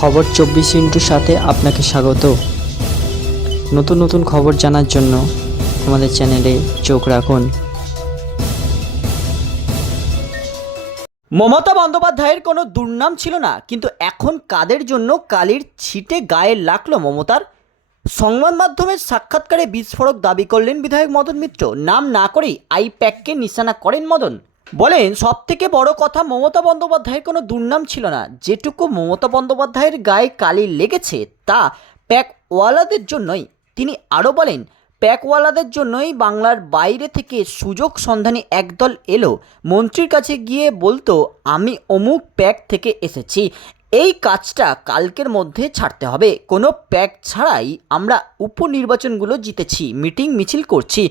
খবর 24 সাথে আপনাকে স্বাগত। নতুন নতুন খবর জানার জন্য আমাদের চ্যানেলে চোখ রাখুন। মমতা বন্দ্যোপাধ্যায়ের কোনো দুর্নাম ছিল না, কিন্তু এখন কাদের জন্য কালির ছিটে গায়ে লাগলো মমতার? সংবাদ মাধ্যমের সাক্ষাৎকারে বিস্ফোরক দাবি করলেন বিধায়ক মদন মিত্র। নাম না করেই আইপ্যাককে নিশানা করেন মদন। বলেন, সব থেকে বড় কথা, মমতা বন্দ্যোপাধ্যায়ের কোনো দুর্নাম ছিল না। যেটুকু মমতা বন্দ্যোপাধ্যায়ের গায়ে কালি লেগেছে তা প্যাকওয়ালাদের জন্যই। তিনি আরও বলেন, প্যাকওয়ালাদের জন্যই বাংলার বাইরে থেকে সুযোগ সন্ধানী একদল এলো, মন্ত্রীর কাছে গিয়ে বলতো আমি অমুক প্যাক থেকে এসেছি, এই কাজটা কালকের মধ্যে ছাড়তে হবে। কোনো প্যাক ছাড়াই আমরা উপনির্বাচনগুলো জিতেছি, মিটিং মিছিল করছি।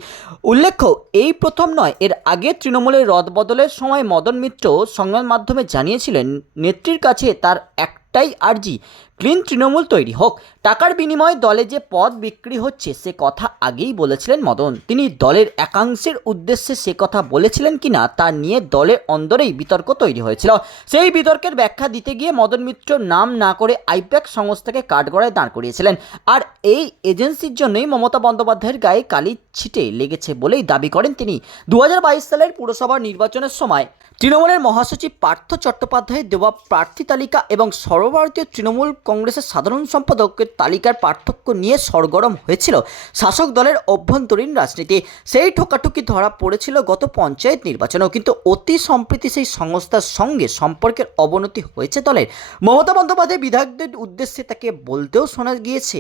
উল্লেখ্য, এই প্রথম নয়, এর আগে তৃণমূলের রদবদলের সময় মদন মিত্র সংবাদ মাধ্যমে জানিয়েছিলেন নেত্রীর কাছে তার একটাই আর্জি, ক্লিন তৃণমূল তৈরি হোক। টাকার বিনিময়ে দলে যে পদ বিক্রি হচ্ছে সে কথা আগেই বলেছিলেন মদন। তিনি দলের একাংশের উদ্দেশ্যে সে কথা বলেছিলেন কিনা তা নিয়ে দলের অন্দরেই বিতর্ক তৈরি হয়েছিল। সেই বিতর্কের ব্যাখ্যা দিতে গিয়ে মদন মিত্র নাম না করে আইপ্যাক সংস্থাকে কাঠগড়ায় দাঁড় করিয়েছিলেন। আর এই এজেন্সির জন্যই মমতা বন্দ্যোপাধ্যায়ের গায়ে কালি ছিটে লেগেছে বলেই দাবি করেন তিনি। 2022 সালের পুরসভা নির্বাচনের সময় তৃণমূলের মহাসচিব পার্থ চট্টোপাধ্যায়ের দেওয়া প্রার্থী তালিকা এবং সর্বভারতীয় তৃণমূল কংগ্রেসের সাধারণ সম্পাদকের তালিকার পার্থক্য নিয়ে সরগরম হয়েছিল শাসক দলের অভ্যন্তরীণ রাজনীতি। সেই ঠোকাঠুকি ধরা পড়েছিল গত পঞ্চায়েত নির্বাচনেও, কিন্তু অতি সম্প্রতি সেই সংস্থার সঙ্গে সম্পর্কের অবনতি হয়েছে দলের। মমতা বন্দ্যোপাধ্যায় বিধায়কদের উদ্দেশ্যে তাকে বলতেও শোনা গিয়েছে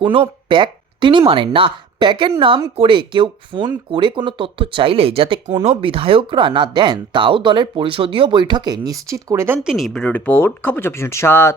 কোনো প্যাক তিনি মানেন না। প্যাকের নাম করে কেউ ফোন করে কোনো তথ্য চাইলে যাতে কোনো বিধায়করা না দেন, তাও দলের পরিষদীয় বৈঠকে নিশ্চিত করে দেন তিনি। ব্যুরো রিপোর্ট, খবর 24/7।